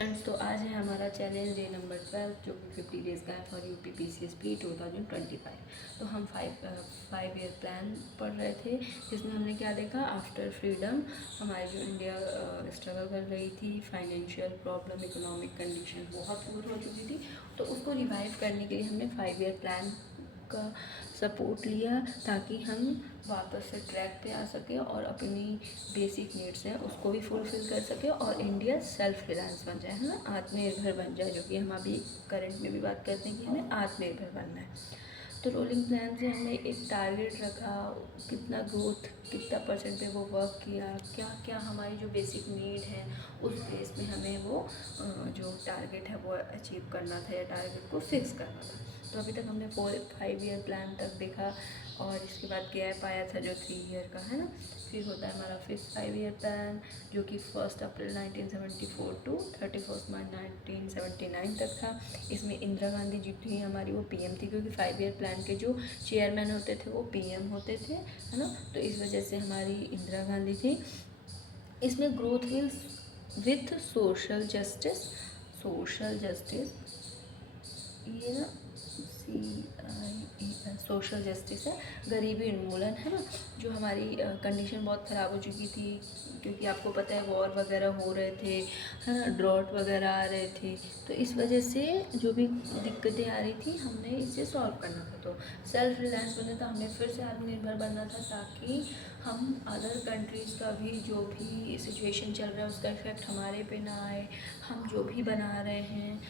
Friends, तो आज है हमारा चैलेंज डे नंबर 12 जो कि 50 डेज़ का है फॉर यूपी पीसीएस प्री 2025। तो हम फाइव ईयर प्लान पढ़ रहे थे, जिसमें हमने क्या देखा। आफ्टर फ्रीडम हमारी जो इंडिया स्ट्रगल कर रही थी, फाइनेंशियल प्रॉब्लम, इकोनॉमिक कंडीशन बहुत बुरी हो चुकी थी, तो उसको रिवाइव करने के लिए हमने 5 ईयर प्लान का सपोर्ट लिया ताकि हम वापस से ट्रैक पे आ सकें और अपनी बेसिक नीड्स हैं उसको भी फुलफ़िल कर सकें और इंडिया सेल्फ रिलायंस बन जाए, है ना, आत्मनिर्भर बन जाए, जो कि हम अभी करंट में भी बात करते हैं कि हमें आत्मनिर्भर बनना है। तो रोलिंग प्लान से हमने एक टारगेट रखा, कितना ग्रोथ, कितना परसेंट पे वो वर्क किया, क्या क्या हमारी जो बेसिक नीड है उस बेस में हमें वो जो टारगेट है वो अचीव करना था या टारगेट को फिक्स करना था। तो अभी तक हमने 5 ईयर प्लान तक देखा और इसके बाद गैप आया था जो 3 ईयर का, है ना। फिर होता है हमारा 5th 5 ईयर प्लान जो कि 1 अप्रैल 1974 टू 31 मार्च 1979 तक था। इसमें इंदिरा गांधी जी थी हमारी, वो पीएम थी, क्योंकि 5 ईयर प्लान के जो चेयरमैन होते थे वो पीएम होते थे, है ना। तो इस वजह से हमारी इंदिरा गांधी थी। इसमें ग्रोथ विथ सोशल जस्टिस, ये ना CIES सोशल जस्टिस है, गरीबी उन्मूलन, है ना। जो हमारी कंडीशन बहुत ख़राब हो चुकी थी, क्योंकि आपको पता है वॉर वगैरह हो रहे थे, है ना, ड्रॉट वगैरह आ रहे थे। तो इस वजह से जो भी दिक्कतें आ रही थी हमने इसे सॉल्व करना था। तो सेल्फ रिलायंस बनना था, हमें फिर से आत्मनिर्भर बनना था ताकि हम अदर कंट्रीज़ का भी जो भी सिचुएशन चल रहा है उसका इफ़ेक्ट हमारे पे ना आए। हम जो भी बना रहे हैं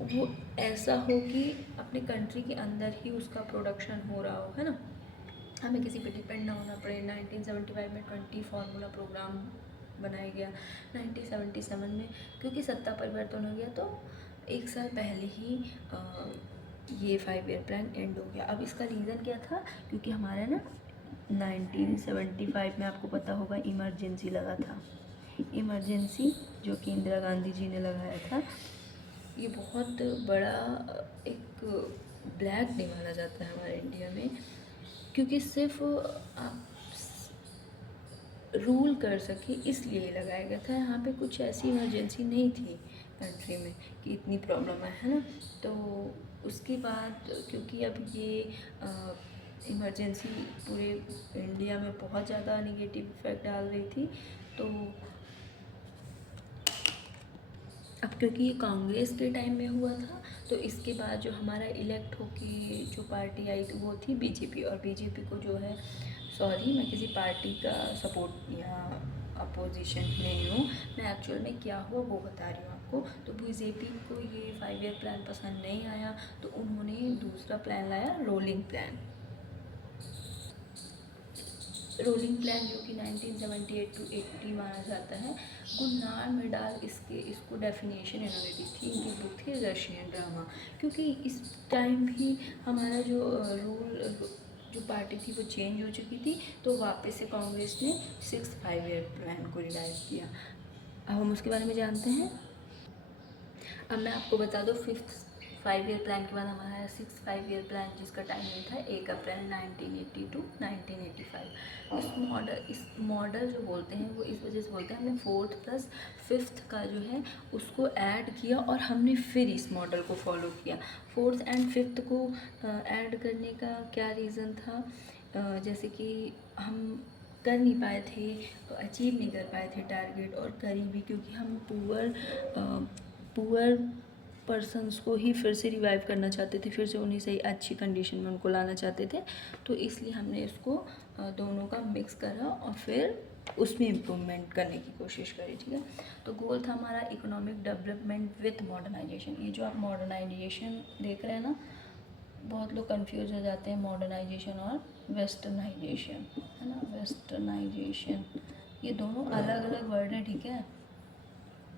वो ऐसा हो कि अपने कंट्री के अंदर ही उसका प्रोडक्शन हो रहा हो, है ना, हमें किसी पे डिपेंड ना होना पड़े। 1975 में 20 फार्मूला प्रोग्राम बनाया गया। 1977 में क्योंकि सत्ता परिवर्तन हो गया तो 1 साल पहले ही ये 5 ईयर प्लान एंड हो गया। अब इसका रीज़न क्या था, क्योंकि हमारा ना 1975 में आपको पता होगा इमरजेंसी लगा था। इमरजेंसी जो कि इंदिरा गांधी जी ने लगाया था, ये बहुत बड़ा एक ब्लैक डे माना जाता है हमारे इंडिया में, क्योंकि सिर्फ आप रूल कर सके इसलिए लगाया गया था। यहाँ पे कुछ ऐसी इमरजेंसी नहीं थी कंट्री में कि इतनी प्रॉब्लम है ना। तो उसके बाद क्योंकि अब ये इमरजेंसी पूरे इंडिया में बहुत ज़्यादा निगेटिव इफ़ेक्ट डाल रही थी, तो अब क्योंकि ये कांग्रेस के टाइम में हुआ था, तो इसके बाद जो हमारा इलेक्ट होके जो पार्टी आई थी वो थी बीजेपी। और बीजेपी को जो है, सॉरी मैं किसी पार्टी का सपोर्ट या अपोजिशन नहीं हूँ, मैं एक्चुअल में क्या हुआ वो बता रही हूँ आपको। तो बीजेपी को ये 5 ईयर प्लान पसंद नहीं आया, तो उन्होंने दूसरा प्लान लाया, रोलिंग प्लान। रोलिंग प्लान जो कि 1978 टू 80 माना जाता है। गुन्नार मिडाल इसको डेफिनेशन इन्होंने दी थी, इनकी बुक थी रशियन ड्रामा। क्योंकि इस टाइम भी हमारा जो रूल जो पार्टी थी वो चेंज हो चुकी थी, तो वापस से कांग्रेस ने 6 5 ईयर प्लान को रिलाइज किया। अब हम उसके बारे में जानते हैं। अब मैं आपको बता दूँ, 5 ईयर प्लान के बाद हमारा है 6 5 ईयर प्लान, जिसका टाइमिंग था 1 अप्रैल 1980 टू 1985। इस मॉडल जो बोलते हैं वो इस वजह से बोलते हैं, हमने 4th प्लस 5th का जो है उसको ऐड किया और हमने फिर इस मॉडल को फॉलो किया। 4th एंड 5th को ऐड करने का क्या रीज़न था, जैसे कि हम कर नहीं पाए थे, अचीव नहीं कर पाए थे टारगेट, और करी भी क्योंकि हम पुअर पर्सनस को ही फिर से रिवाइव करना चाहते थे, फिर से उन्हीं से अच्छी कंडीशन में उनको लाना चाहते थे। तो इसलिए हमने इसको दोनों का मिक्स करा और फिर उसमें इम्प्रूवमेंट करने की कोशिश करी, ठीक है। तो गोल था हमारा इकोनॉमिक डेवलपमेंट विथ मॉडर्नाइजेशन। ये जो आप मॉडर्नाइजेशन देख रहे हैं ना, बहुत लोग कंफ्यूज हो जाते हैं मॉडर्नाइजेशन और वेस्टर्नाइजेशन, है ना। वेस्टर्नाइजेशन ये दोनों अलग अलग वर्ड हैं, ठीक है।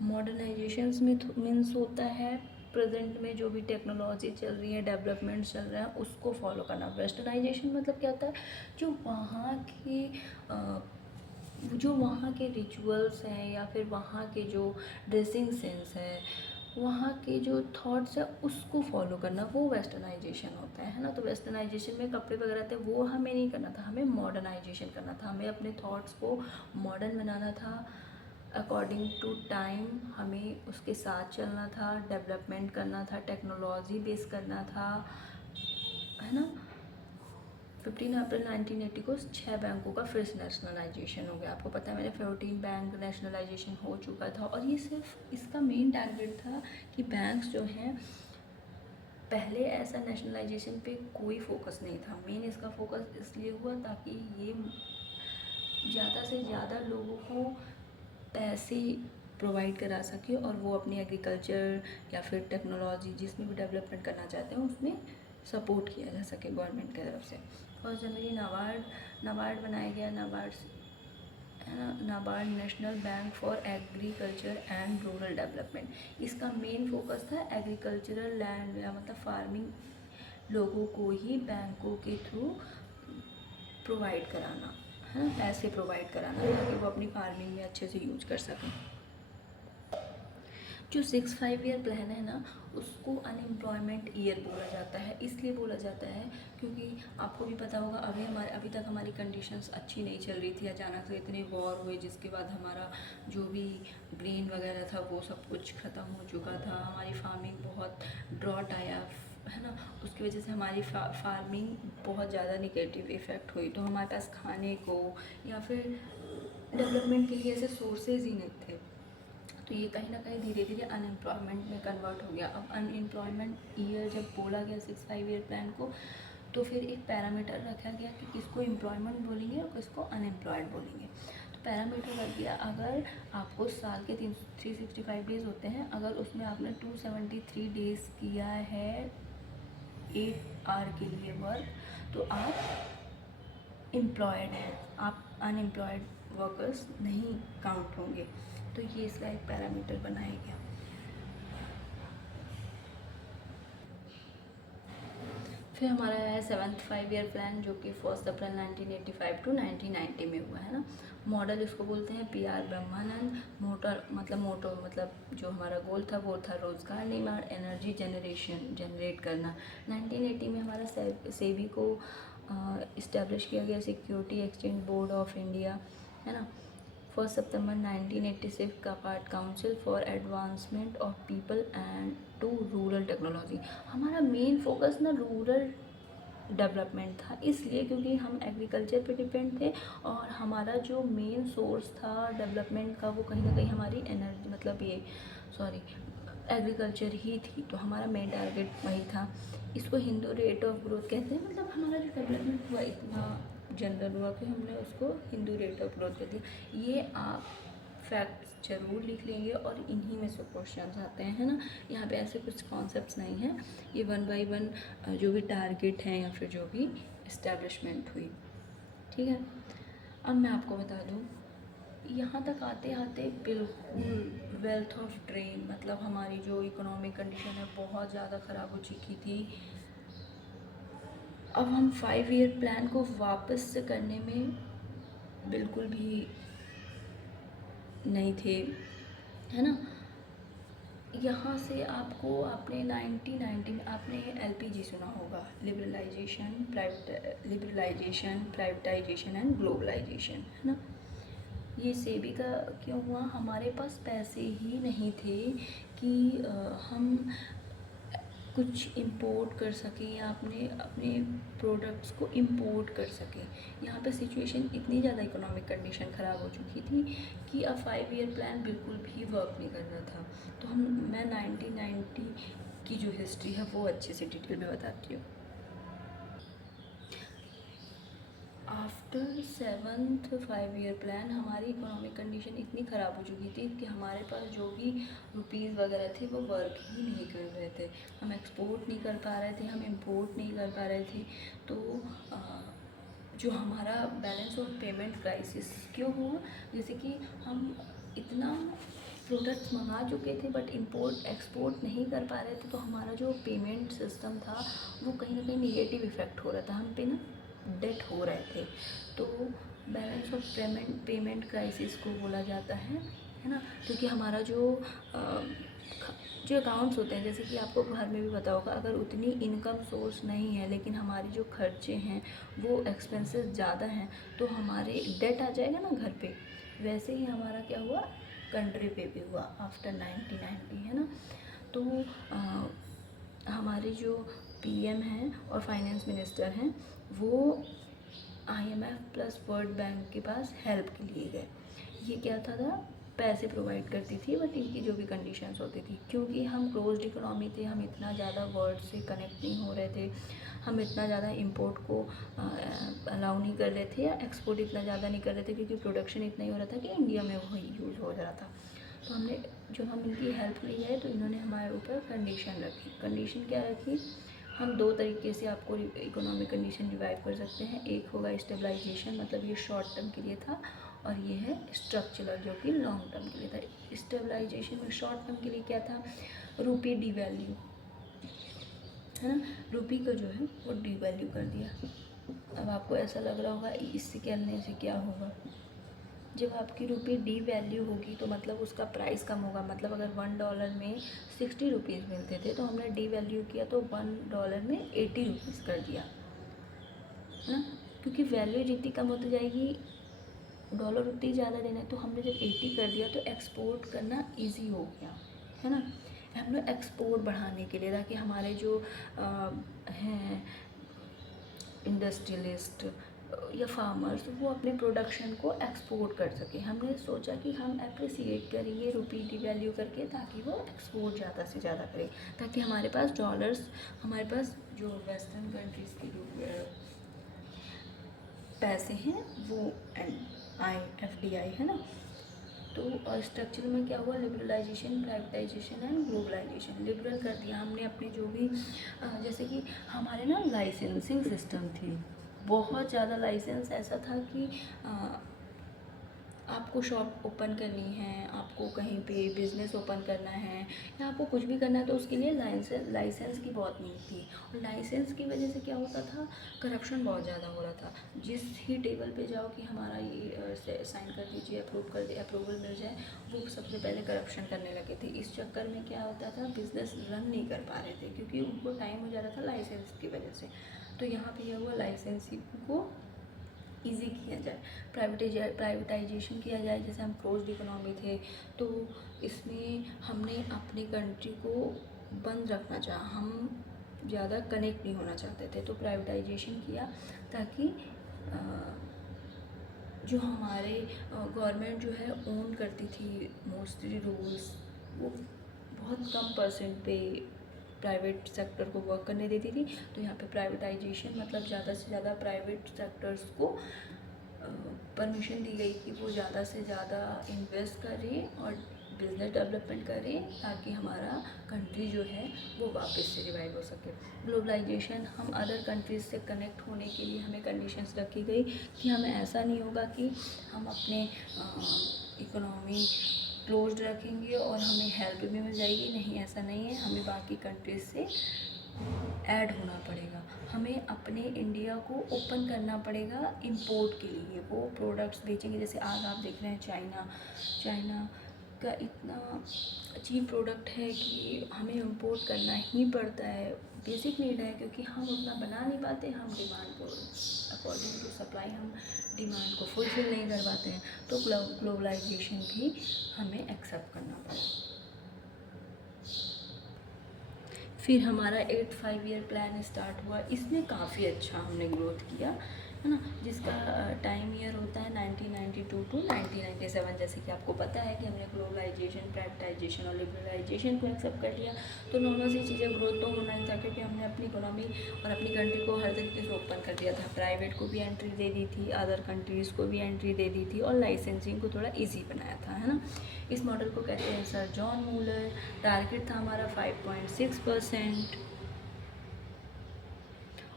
मॉडर्नाइजेशन में मीन्स होता है प्रेजेंट में जो भी टेक्नोलॉजी चल रही है, डेवलपमेंट चल रहा है, उसको फॉलो करना। वेस्टर्नाइजेशन मतलब क्या होता है, जो वहाँ के रिचुअल्स हैं या फिर वहाँ के जो ड्रेसिंग सेंस है, वहाँ के जो थॉट्स है उसको फॉलो करना, वो वेस्टर्नाइजेशन होता है ना। तो वेस्टर्नाइजेशन में कपड़े वगैरह थे वो हमें नहीं करना था, हमें मॉडर्नाइजेशन करना था, हमें अपने थॉट्स को मॉडर्न बनाना था, अकॉर्डिंग टू टाइम हमें उसके साथ चलना था, डेवलपमेंट करना था, टेक्नोलॉजी बेस करना था, है ना। 15 अप्रैल 1980 को 6 बैंकों का फिर से नेशनलाइजेशन हो गया। आपको पता है मेरे 14 बैंक नेशनलाइजेशन हो चुका था, और ये सिर्फ इसका मेन टारगेट था कि बैंक्स जो हैं, पहले ऐसा नेशनलाइजेशन पे कोई फोकस नहीं था। मेन इसका फोकस इसलिए हुआ ताकि ये ज़्यादा से ज़्यादा लोगों को पैसे प्रोवाइड करा सके और वो अपनी एग्रीकल्चर या फिर टेक्नोलॉजी जिसमें भी डेवलपमेंट करना चाहते हैं उसमें सपोर्ट किया जा सके गवर्नमेंट की तरफ से। 1 जनवरी नाबार्ड बनाया गया। NABARD national bank for agriculture and rural development. इसका मेन फोकस था एग्रीकल्चरल लैंड या मतलब फार्मिंग लोगों को ही बैंकों के थ्रू प्रोवाइड कराना, है ना, पैसे प्रोवाइड कराना ताकि वो अपनी फार्मिंग में अच्छे से यूज कर सकें। जो 6-5 ईयर प्लान है ना, उसको अनएम्प्लॉयमेंट ईयर बोला जाता है। इसलिए बोला जाता है क्योंकि आपको भी पता होगा अभी तक हमारी कंडीशंस अच्छी नहीं चल रही थी। अचानक से इतने वॉर हुए जिसके बाद हमारा जो भी ग्रेन वगैरह था वो सब कुछ ख़त्म हो चुका था। हमारी फार्मिंग बहुत ड्रॉट आया, है ना, उसकी वजह से हमारी फार्मिंग बहुत ज़्यादा निगेटिव इफ़ेक्ट हुई। तो हमारे पास खाने को या फिर डेवलपमेंट के लिए ऐसे सोर्सेज ही नहीं थे। तो ये कहीं ना कहीं धीरे धीरे अनएम्प्लॉयमेंट में कन्वर्ट हो गया। अब अनएम्प्लॉयमेंट ईयर जब बोला गया 6-5 ईयर प्लान को, तो फिर एक पैरामीटर रखा गया कि किसको एम्प्लॉयमेंट बोलेंगे और किसको अनएम्प्लॉयड बोलेंगे। तो पैरामीटर रख गया, अगर आपको साल के 365 डेज़ होते हैं, अगर उसमें आपने 273 डेज़ किया है 8 आवर के लिए वर्क, तो आप एम्प्लॉयड हैं, आप अनएम्प्लॉयड वर्कर्स नहीं काउंट होंगे। तो ये इसका एक पैरामीटर बनाया गया। फिर हमारा है 7th 5 ईयर प्लान, जो कि 1 अप्रैल 1985 टू 1990 में हुआ, है ना। मॉडल इसको बोलते हैं PR ब्रह्मानंद। मोटो मतलब जो हमारा गोल था वो था रोज़गार निर्माण, एनर्जी जनरेट करना। 1980 में हमारा सेबी को इस्टेब्लिश किया गया, security exchange board of India, है ना। 1 सितंबर 1986 का part council for advancement of people and to rural technology. हमारा मेन फोकस ना रूरल डेवलपमेंट था, इसलिए क्योंकि हम एग्रीकल्चर पे डिपेंड थे और हमारा जो मेन सोर्स था डेवलपमेंट का वो कहीं ना कहीं हमारी एनर्जी मतलब एग्रीकल्चर ही थी। तो हमारा मेन टारगेट वही था। इसको हिंदू रेट ऑफ ग्रोथ कहते हैं, मतलब हमारा जो डेवलपमेंट हुआ इतना जनरल हुआ कि हमने उसको हिंदू रेट ऑफ ग्रोथ कर दिया। ये आप फैक्ट्स ज़रूर लिख लेंगे और इन्हीं में से क्वेश्चंस आते हैं, है ना। यहाँ पे ऐसे कुछ कॉन्सेप्ट्स नहीं हैं, ये 1 बाय 1 जो भी टारगेट हैं या फिर जो भी इस्टेब्लिशमेंट हुई, ठीक है। अब मैं आपको बता दूँ, यहाँ तक आते आते बिल्कुल वेल्थ ऑफ ड्रेन, मतलब हमारी जो इकोनॉमिक कंडीशन है बहुत ज़्यादा ख़राब हो चुकी थी। अब हम 5 ईयर प्लान को वापस से करने में बिल्कुल भी नहीं थे, है ना। यहाँ से आपको आपने 1990 में आपने LPG सुना होगा, लिबरलाइजेशन, प्राइवेटाइजेशन एंड ग्लोबलाइजेशन, है ना। ये सेबी का क्यों हुआ? हमारे पास पैसे ही नहीं थे कि हम कुछ इंपोर्ट कर सकें या अपने प्रोडक्ट्स को इंपोर्ट कर सकें। यहाँ पे सिचुएशन इतनी ज़्यादा इकोनॉमिक कंडीशन ख़राब हो चुकी थी कि अब 5 ईयर प्लान बिल्कुल भी वर्क नहीं कर रहा था। तो मैं 1990 की जो हिस्ट्री है वो अच्छे से डिटेल में बताती हूँ। आफ्टर 7th 5 ईयर प्लान हमारी इकोनॉमिक कंडीशन इतनी ख़राब हो चुकी थी कि हमारे पास जो भी रुपीज़ वगैरह थे वो वर्क ही नहीं कर रहे थे। हम एक्सपोर्ट नहीं कर पा रहे थे, हम इंपोर्ट नहीं कर पा रहे थे। तो जो हमारा बैलेंस ऑफ पेमेंट क्राइसिस क्यों हुआ? जैसे कि हम इतना प्रोडक्ट्स मंगा चुके थे बट इंपोर्ट एक्सपोर्ट नहीं कर पा रहे थे, तो हमारा जो पेमेंट सिस्टम था वो कहीं ना कहीं निगेटिव इफ़ेक्ट हो रहा था, हम पे ना डेट हो रहे थे। तो बैलेंस ऑफ पेमेंट क्राइसिस को बोला जाता है ना। क्योंकि हमारा जो अकाउंट्स होते हैं, जैसे कि आपको घर में भी पता होगा, अगर उतनी इनकम सोर्स नहीं है लेकिन हमारे जो खर्चे हैं वो एक्सपेंसेस ज़्यादा हैं तो हमारे डेट आ जाएगा ना घर पे। वैसे ही हमारा क्या हुआ, कंट्री पे भी हुआ आफ्टर 1990, है ना। तो हमारे जो पीएम हैं और फाइनेंस मिनिस्टर हैं वो IMF प्लस वर्ल्ड बैंक के पास हेल्प के लिए गए। ये क्या था पैसे प्रोवाइड करती थी, बट इनकी जो भी कंडीशंस होती थी, क्योंकि हम क्लोज्ड इकोनॉमी थे, हम इतना ज़्यादा वर्ल्ड से कनेक्ट नहीं हो रहे थे, हम इतना ज़्यादा इंपोर्ट को अलाउ नहीं कर रहे थे या एक्सपोर्ट इतना ज़्यादा नहीं कर रहे थे, क्योंकि प्रोडक्शन इतना ही हो रहा था कि इंडिया में वही यूज़ हो रहा था। तो हमने जब हम इनकी हेल्प ली है तो इन्होंने हमारे ऊपर कंडीशन रखी। कंडीशन क्या रखी, हम दो तरीके से आपको इकोनॉमिक कंडीशन डिवाइड कर सकते हैं। एक होगा स्टेबलाइजेशन, मतलब ये शॉर्ट टर्म के लिए था, और ये है स्ट्रक्चरल जो कि लॉन्ग टर्म के लिए था। स्टेबलाइजेशन में शॉर्ट टर्म के लिए क्या था, रुपी डिवैल्यू, है ना, रुपी का जो है वो डिवैल्यू कर दिया। अब आपको ऐसा लग रहा होगा इससे करने से क्या होगा, जब आपकी रुपी डी वैल्यू होगी तो मतलब उसका प्राइस कम होगा। मतलब अगर $1 में 60 रुपीज़ मिलते थे तो हमने डी वैल्यू किया तो $1 में 80 रुपीज़ कर दिया, है ना, क्योंकि वैल्यू जितनी कम होती जाएगी डॉलर उतनी ज़्यादा देना है। तो हमने जब 80 कर दिया तो एक्सपोर्ट करना ईजी हो गया, है ना। हम लोग एक्सपोर्ट बढ़ाने के लिए, ताकि हमारे जो हैं इंडस्ट्रियलिस्ट या फार्मर्स वो अपने प्रोडक्शन को एक्सपोर्ट कर सके। हमने सोचा कि हम अप्रिसिएट करेंगे रुपी डिवैल्यू करके, ताकि वो एक्सपोर्ट ज़्यादा से ज़्यादा करे, ताकि हमारे पास डॉलर्स, हमारे पास जो वेस्टर्न कंट्रीज़ के जो पैसे हैं वो FDI, है ना। तो स्ट्रक्चर में क्या हुआ, liberalisation, privatisation and globalisation. Liberal कर दिया हमने अपने जो भी जैसे कि हमारे ना लाइसेंसिंग सिस्टम थी, बहुत ज़्यादा लाइसेंस ऐसा था कि आपको शॉप ओपन करनी है, आपको कहीं पे बिज़नेस ओपन करना है या आपको कुछ भी करना है तो उसके लिए लाइसेंस की बहुत नीड थी। और लाइसेंस की वजह से क्या होता था, करप्शन बहुत ज़्यादा हो रहा था। जिस ही टेबल पे जाओ कि हमारा ये साइन कर दीजिए, अप्रूव कर दे, अप्रूवल मिल जाए, वो सबसे पहले करप्शन करने लगे थे। इस चक्कर में क्या होता था, बिज़नेस रन नहीं कर पा रहे थे क्योंकि उनको टाइम हो जा रहा था लाइसेंस की वजह से। तो यहाँ पे यह हुआ, लाइसेंसिंग को ईज़ी किया जाए, प्राइवेटाइजेशन किया जाए। जैसे हम क्लोज्ड इकोनॉमी थे तो इसमें हमने अपनी कंट्री को बंद रखना चाहा, हम ज़्यादा कनेक्ट नहीं होना चाहते थे, तो प्राइवेटाइजेशन किया ताकि जो हमारे गवर्नमेंट जो है ओन करती थी मोस्टली रूल्स, वो बहुत कम परसेंट पे प्राइवेट सेक्टर को वर्क करने देती थी। तो यहाँ पे प्राइवेटाइजेशन मतलब ज़्यादा से ज़्यादा प्राइवेट सेक्टर्स को परमिशन दी गई कि वो ज़्यादा से ज़्यादा इन्वेस्ट करें और बिज़नेस डेवलपमेंट करें, ताकि हमारा कंट्री जो है वो वापस से रिवाइव हो सके। ग्लोबलाइजेशन, हम अदर कंट्रीज़ से कनेक्ट होने के लिए हमें कंडीशंस रखी गई कि हमें ऐसा नहीं होगा कि हम अपने इकोनॉमी क्लोज्ड रखेंगे और हमें हेल्प भी मिल जाएगी, नहीं ऐसा नहीं है। हमें बाकी कंट्रीज से ऐड होना पड़ेगा, हमें अपने इंडिया को ओपन करना पड़ेगा इंपोर्ट के लिए। वो प्रोडक्ट्स बेचेंगे, जैसे आज आप देख रहे हैं चाइना का इतना चीप प्रोडक्ट है कि हमें इंपोर्ट करना ही पड़ता है, बेसिक नीड है, क्योंकि हम उतना बना नहीं पाते, हम डिमांड को अकॉर्डिंग टू सप्लाई हम डिमांड को फुलफिल नहीं कर पाते हैं। तो ग्लोबलाइजेशन भी हमें एक्सेप्ट करना पड़ेगा। फिर हमारा 8-5 ईयर प्लान स्टार्ट हुआ, इसमें काफ़ी अच्छा हमने ग्रोथ किया, है ना, जिसका टाइम ईयर होता है 1992 टू 1997। जैसे कि आपको पता है कि हमने ग्लोबलाइजेशन, प्राइवेटाइजेशन और लिबरलाइजेशन को एक्सेप्ट कर लिया, तो नॉर्मल सी चीज़ें, ग्रोथ तो होना ही था, क्योंकि हमने अपनी इकोनॉमी और अपनी कंट्री को हर तरीके से ओपन कर दिया था। प्राइवेट को भी एंट्री दे दी थी, अदर कंट्रीज़ को भी एंट्री दे दी थी, और लाइसेंसिंग को थोड़ा ईजी बनाया था, है ना। इस मॉडल को कहते हैं सर जॉन मूलर। टारगेट था हमारा 5.6%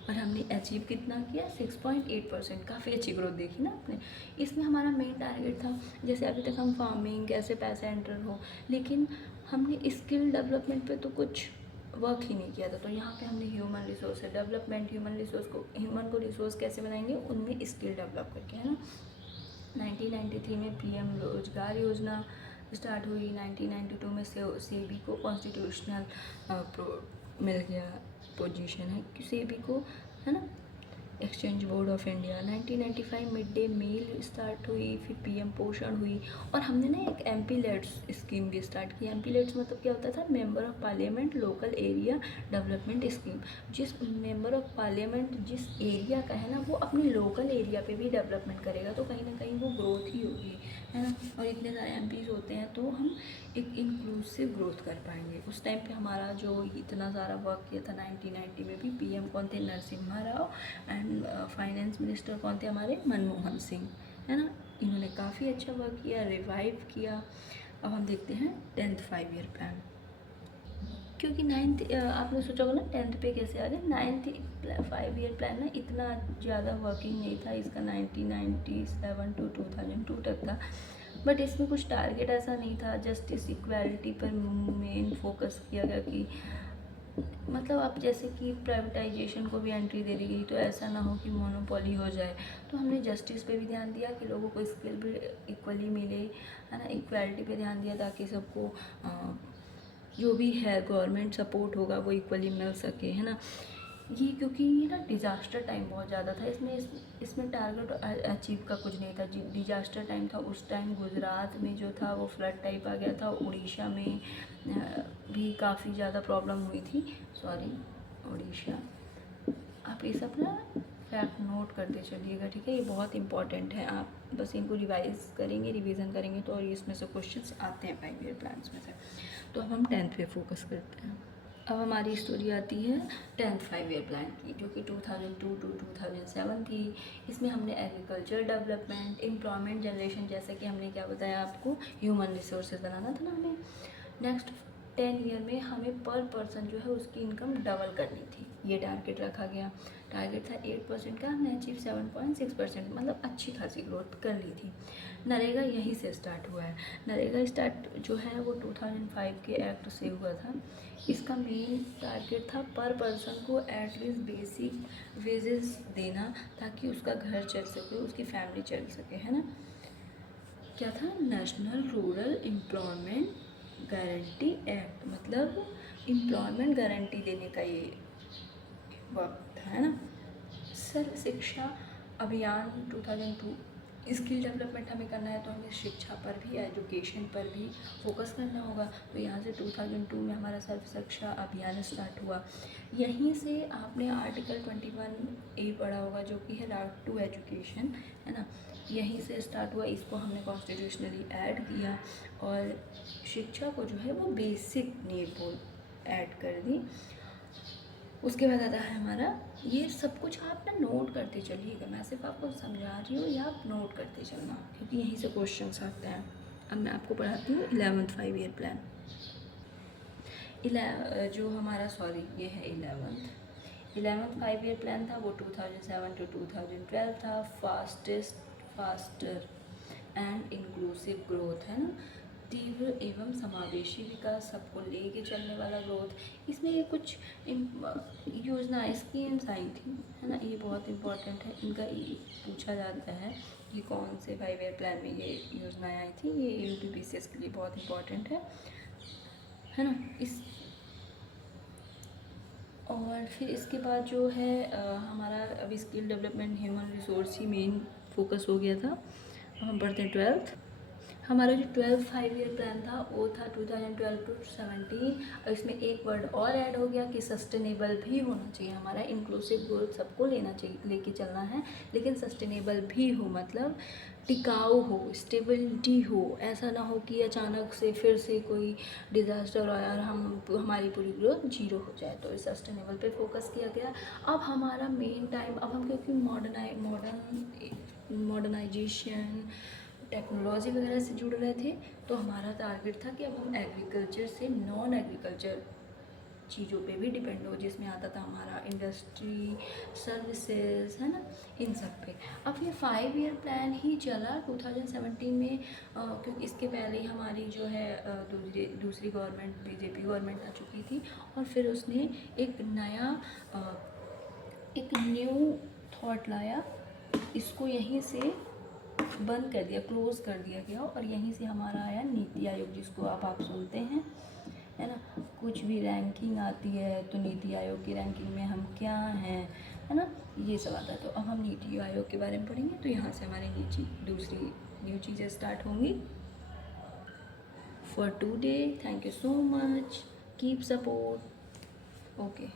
और हमने अचीव कितना किया, 6.8%। काफ़ी अच्छी ग्रोथ देखी ना आपने। इसमें हमारा मेन टारगेट था, जैसे अभी तक हम फार्मिंग कैसे पैसे एंटर हो, लेकिन हमने स्किल डेवलपमेंट पे तो कुछ वर्क ही नहीं किया था। तो यहाँ पे हमने ह्यूमन रिसोर्स डेवलपमेंट, ह्यूमन को रिसोर्स कैसे बनाएंगे, उनमें स्किल डेवलप करके, है ना। 1993 में PM रोजगार योजना स्टार्ट हुई। 1992 में सेबी को कॉन्स्टिट्यूशनल मिल गया पोजीशन है कि सेबी को, है ना, exchange board of India, 1995 mid day meal start हुई, फिर पीएम पोषण हुई, और हमने ना एक एमपी लेट्स स्कीम भी स्टार्ट की। एमपी लेट्स मतलब क्या होता था, member of parliament local area development scheme. जिस मेंबर ऑफ पार्लियामेंट जिस एरिया का है ना, वो अपने लोकल एरिया पे भी डेवलपमेंट करेगा, तो कहीं ना कहीं वो ग्रोथ ही होगी, है ना। और इतने सारे एमपीज़ होते हैं तो हम एक इंक्लूसिव ग्रोथ कर पाएंगे। उस टाइम पे हमारा जो इतना सारा वर्क किया था 1990 में भी, पीएम कौन थे, Narasimha Rao, and finance minister कौन थे हमारे, मनमोहन सिंह, है ना। इन्होंने काफ़ी अच्छा वर्क किया, रिवाइव किया। अब हम देखते हैं 10th 5 ईयर प्लान, क्योंकि 9th आपने सोचा होगा ना 10th पे कैसे आ गए। 9th 5 ईयर प्लान ना इतना ज़्यादा वर्किंग नहीं था इसका, 1997 to 2002 तक था, बट इसमें कुछ टारगेट ऐसा नहीं था। जस्टिस इक्वालिटी पर मेन फोकस किया गया कि मतलब अब जैसे कि प्राइवेटाइजेशन को भी एंट्री दे दी गई, तो ऐसा ना हो कि मोनोपोली हो जाए, तो हमने जस्टिस पे भी ध्यान दिया कि लोगों को स्किल भी इक्वली मिले, है ना। इक्वालिटी पे ध्यान दिया ताकि सबको जो भी है गवर्नमेंट सपोर्ट होगा वो इक्वली मिल सके, है ना। ये क्योंकि ये ना डिज़ास्टर टाइम बहुत ज़्यादा था, इसमें टारगेट अचीव का कुछ नहीं था। डिज़ास्टर टाइम था उस टाइम, गुजरात में जो था वो फ्लड टाइप आ गया था, उड़ीसा में भी काफ़ी ज़्यादा प्रॉब्लम हुई थी, सॉरी उड़ीसा। आप ये सब ना फैक्ट नोट करते चलिएगा, ठीक है, ये बहुत इंपॉर्टेंट है। आप बस इनको रिवाइज करेंगे, रिवीजन करेंगे तो, और इसमें से क्वेश्चंस आते हैं 5 ईयर प्लान्स में से। तो अब हम 10th पे फोकस करते हैं। अब हमारी स्टोरी आती है 10th 5 ईयर प्लान की, जो कि 2002 to 2007 थी। इसमें हमने एग्रीकल्चर डेवलपमेंट, एम्प्लॉयमेंट जनरेशन, जैसे कि हमने क्या बताया आपको, ह्यूमन रिसोर्सेज बनाना था ना हमें। नेक्स्ट 10 ईयर में हमें पर पर्सन जो है उसकी इनकम डबल करनी थी, ये टारगेट रखा गया। टारगेट था 8% का, हमने अचीव 7.6%, मतलब अच्छी खासी ग्रोथ कर ली थी। नरेगा यहीं से स्टार्ट हुआ है। नरेगा स्टार्ट जो है वो 2005 के एक्ट से हुआ था। इसका मेन टारगेट था पर पर्सन को एटलीस्ट बेसिक वेजेस देना, ताकि उसका घर चल सके, उसकी फैमिली चल सके, है ना। क्या था, national rural employment guarantee act, मतलब एम्प्लॉयमेंट गारंटी देने का ये वक्त है ना। सर्व शिक्षा अभियान 2002, स्किल डेवलपमेंट हमें करना है तो हमें शिक्षा पर भी, एजुकेशन पर भी फोकस करना होगा। तो यहाँ से 2002 में हमारा सर्व शिक्षा अभियान स्टार्ट हुआ। यहीं से आपने आर्टिकल 21A पढ़ा होगा, जो कि है राइट टू एजुकेशन, है ना। यहीं से स्टार्ट हुआ, इसको हमने कॉन्स्टिट्यूशनली ऐड किया, और शिक्षा को जो है वो बेसिक नीड बोल ऐड कर दी। उसके बाद आता है हमारा, ये सब कुछ आप ना नोट करते चलिएगा, मैं सिर्फ आपको समझा रही हूँ, या आप नोट करते चलना, क्योंकि यहीं से क्वेश्चंस आते हैं। अब मैं आपको पढ़ाती हूँ 11th 5 ईयर प्लान। जो हमारा, सॉरी ये है 11th 5 ईयर प्लान था, वो 2007 to 2012 था। फास्टर एंड इंक्लूसिव ग्रोथ, है ना। तीव्र एवं समावेशी विकास, सबको लेके चलने वाला ग्रोथ। इसमें ये कुछ योजना स्कीम्स आई थी, है ना, ये बहुत इंपॉर्टेंट है, इनका ये पूछा जाता है कि कौन से 5 ईयर प्लान में ये योजनाएं आई थी। ये यूपीपीसीएस के लिए बहुत इंपॉर्टेंट है ना। और फिर इसके बाद जो है हमारा अभी स्किल डेवलपमेंट, ह्यूमन रिसोर्स ही मेन फोकस हो गया था। अब हम पढ़ते हैं 12th। हमारा जो 12th 5 ईयर प्लान था वो था 2012 to 17, और इसमें एक वर्ड और ऐड हो गया कि सस्टेनेबल भी होना चाहिए। हमारा इंक्लूसिव ग्रोथ सबको लेना चाहिए, लेके चलना है, लेकिन सस्टेनेबल भी हो, मतलब टिकाऊ हो, स्टेबिलिटी हो। ऐसा ना हो कि अचानक से फिर से कोई डिज़ास्टर आया और हमारी पूरी ग्रोथ जीरो हो जाए। तो इस सस्टेनेबल पे फोकस किया गया। अब हमारा मेन टाइम, अब हम क्योंकि मॉडर्नाइजेशन, टेक्नोलॉजी वगैरह से जुड़ रहे थे, तो हमारा टारगेट था कि अब हम एग्रीकल्चर से नॉन एग्रीकल्चर चीज़ों पे भी डिपेंड हो, जिसमें आता था हमारा इंडस्ट्री, सर्विसेज, है ना, इन सब पे। अब ये 5 ईयर प्लान ही चला 2017 में, क्योंकि इसके पहले ही हमारी जो है दूसरी गवर्नमेंट, बीजेपी गवर्नमेंट आ चुकी थी, और फिर उसने एक न्यू थॉट लाया, इसको यहीं से बंद कर दिया, क्लोज कर दिया गया, और यहीं से हमारा आया नीति आयोग, जिसको आप सुनते हैं, है ना। कुछ भी रैंकिंग आती है तो नीति आयोग की रैंकिंग में हम क्या हैं, है ना, ये सब आता है। तो अब हम नीति आयोग के बारे में पढ़ेंगे। तो यहाँ से हमारी दूसरी न्यू चीज़ें स्टार्ट होंगी। For today thank you so much, keep support, okay.